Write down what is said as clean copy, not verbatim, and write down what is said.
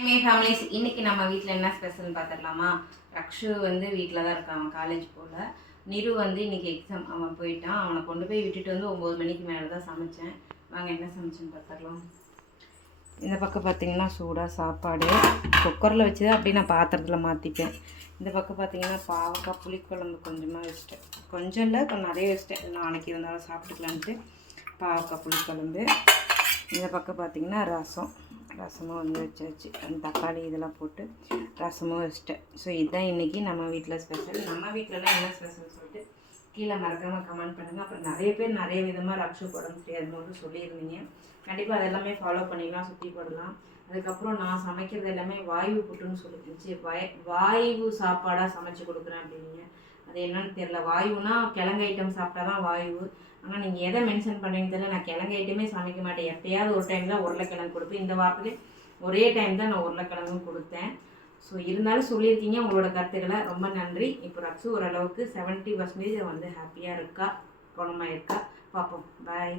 Families இன்னைக்கு நம்ம வீட்டில் என்ன ஸ்பெஷல்னு பார்த்துடலாமா? ரக்ஷு வந்து வீட்டில் தான் இருக்கான், காலேஜ் போகல. நிரு வந்து இன்றைக்கி எக்ஸாம், அவன் போயிட்டான். அவனை கொண்டு போய் விட்டுட்டு வந்து 9 மணிக்கு மேலே தான் சமைச்சேன். வாங்க என்ன சமைச்சேன்னு பார்த்துடலாம். இந்த பக்கம் பார்த்திங்கன்னா சூடாக சாப்பாடு குக்கரில் வச்சு தான் அப்படியே நான் பாத்திரத்தில் மாற்றிப்பேன். இந்த பக்கம் பார்த்திங்கன்னா பாவக்காய் புளிக்குழம்பு கொஞ்சமாக வச்சிட்டேன், கொஞ்சம் இல்லை கொஞ்சம் நிறைய வச்சிட்டேன், நாளைக்கு இருந்தாலும் சாப்பிட்டுக்கலான்ட்டு பாவக்காய் புளிக்குழம்பு. இந்த பக்கம் பார்த்திங்கன்னா ரசமும் வந்து வச்சாச்சு, அந்த தக்காளி இதெல்லாம் போட்டு ரசமும் வச்சிட்டேன். ஸோ இதுதான் இன்றைக்கி நம்ம வீட்டில் ஸ்பெஷல். நம்ம வீட்டிலலாம் என்ன ஸ்பெஷல்னு சொல்லிட்டு கீழே மறக்காமல் கமெண்ட் பண்ணுங்கள். அப்புறம் நிறைய பேர் நிறைய விதமாக ரக்ஷு போட முடியாதுன்னு சொல்லியிருந்தீங்க. கண்டிப்பாக அதெல்லாமே ஃபாலோ பண்ணிக்கலாம், சுற்றி போடலாம். அதுக்கப்புறம் நான் சமைக்கிறது எல்லாமே வாயு புட்டுன்னு சொல்லிருந்துச்சு, வாயு சாப்பாடாக சமைச்சு கொடுக்குறேன் அப்படின்னீங்க. அது என்னன்னு தெரியல. வாயுனா கிழங்கு ஐட்டம் சாப்பிட்டா தான் வாயு. ஆனால் நீங்கள் எதை மென்ஷன் பண்ணுறீங்கன்னு தெரியல. நான் கிழங்கு ஐட்டமே சமைக்க மாட்டேன், எப்போயாவது ஒரு டைம் தான் உருளைக்கிழங்கு கொடுப்பேன். இந்த வாரத்துக்கு ஒரே டைம் தான் நான் உருளைக்கிழங்கும் கொடுத்தேன். ஸோ இருந்தாலும் சொல்லியிருக்கீங்க உங்களோட கருத்துக்களை, ரொம்ப நன்றி. இப்போ ரக்ஷு ஓரளவுக்கு 70% வந்து ஹாப்பியாக இருக்கா, குணமாக இருக்கா. பார்ப்போம். பாய்.